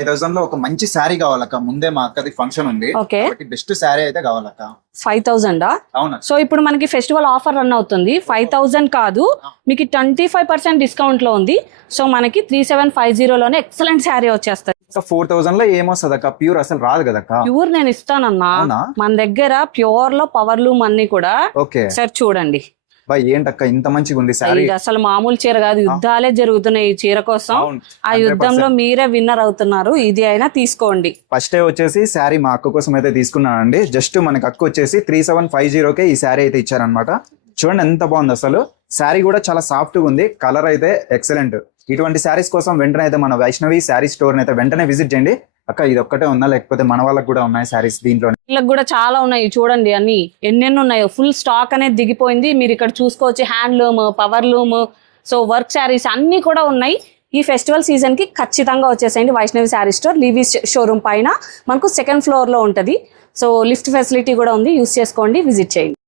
5,000 లో ఒక మంచి శారీ కావాలక్క. ముందే మా అక్కది ఫంక్షన్ ఉంది, బెస్ట్ శారీ అయితే కావాలక్క. 5,000 అవునా? సో ఇప్పుడు మనకి ఫెస్టివల్ ఆఫర్ రన్ అవుతుంది. 5,000 కాదు, మీకు 25% డిస్కౌంట్ లో ఉంది. సో మనకి 3750 లోనే ఎక్సలెంట్ శారీ వచ్చేస్తుంది. 4,000 లో ఏమొస్తుంది అక్క? ప్యూర్ అసలు రాదు కదక్క. ప్యూర్ నేను ఇస్తానన్నా. మన దగ్గర ప్యూర్ లో పవర్ లూమ్ అన్ని కూడా. ఓకే సార్ చూడండి ఏంటక్క ఇంత మంచిగా ఉంది శారీ. అసలు మామూలు చీర కాదు, యుద్ధాలే జరుగుతున్నాయి ఈ చీర కోసం. ఆ యుద్ధంలో మీరే విన్నర్ అవుతున్నారు. ఇది అయినా తీసుకోండి. ఫస్ట్ వచ్చేసి శారీ మా అక్క కోసం అయితే తీసుకున్నానండి. జస్ట్ మనకి అక్క వచ్చేసి 3750కే ఈ శారీ అయితే ఇచ్చారనమాట. చూడండి ఎంత బాగుంది అసలు. శారీ కూడా చాలా సాఫ్ట్ గా ఉంది, కలర్ అయితే ఎక్సలెంట్. ఇటువంటి శారీస్ కోసం వెంటనే అయితే మన వైష్ణవి శారీ స్టోర్ అయితే వెంటనే విజిట్ చేయండి. అక్క ఇది ఒక్కటే ఉందా, లేకపోతే మన వాళ్ళకి కూడా ఉన్నాయి శారీస్ దీంట్లో? వీళ్ళకి కూడా చాలా ఉన్నాయి చూడండి, అన్ని ఎన్నెన్ని ఉన్నాయో. ఫుల్ స్టాక్ అనేది దిగిపోయింది. మీరు ఇక్కడ చూసుకోవచ్చు, handloom, power loom, so work saris అన్ని కూడా ఉన్నాయి. ఈ ఫెస్టివల్ సీజన్ కి ఖచ్చితంగా వచ్చేసేయండి వైష్ణవి శారీ స్టోర్. లీవీ షోరూమ్ పైన మనకు 2nd ఫ్లోర్ లో ఉంటది. సో లిఫ్ట్ ఫెసిలిటీ కూడా ఉంది, యూస్ చేసుకోండి, విజిట్ చేయండి.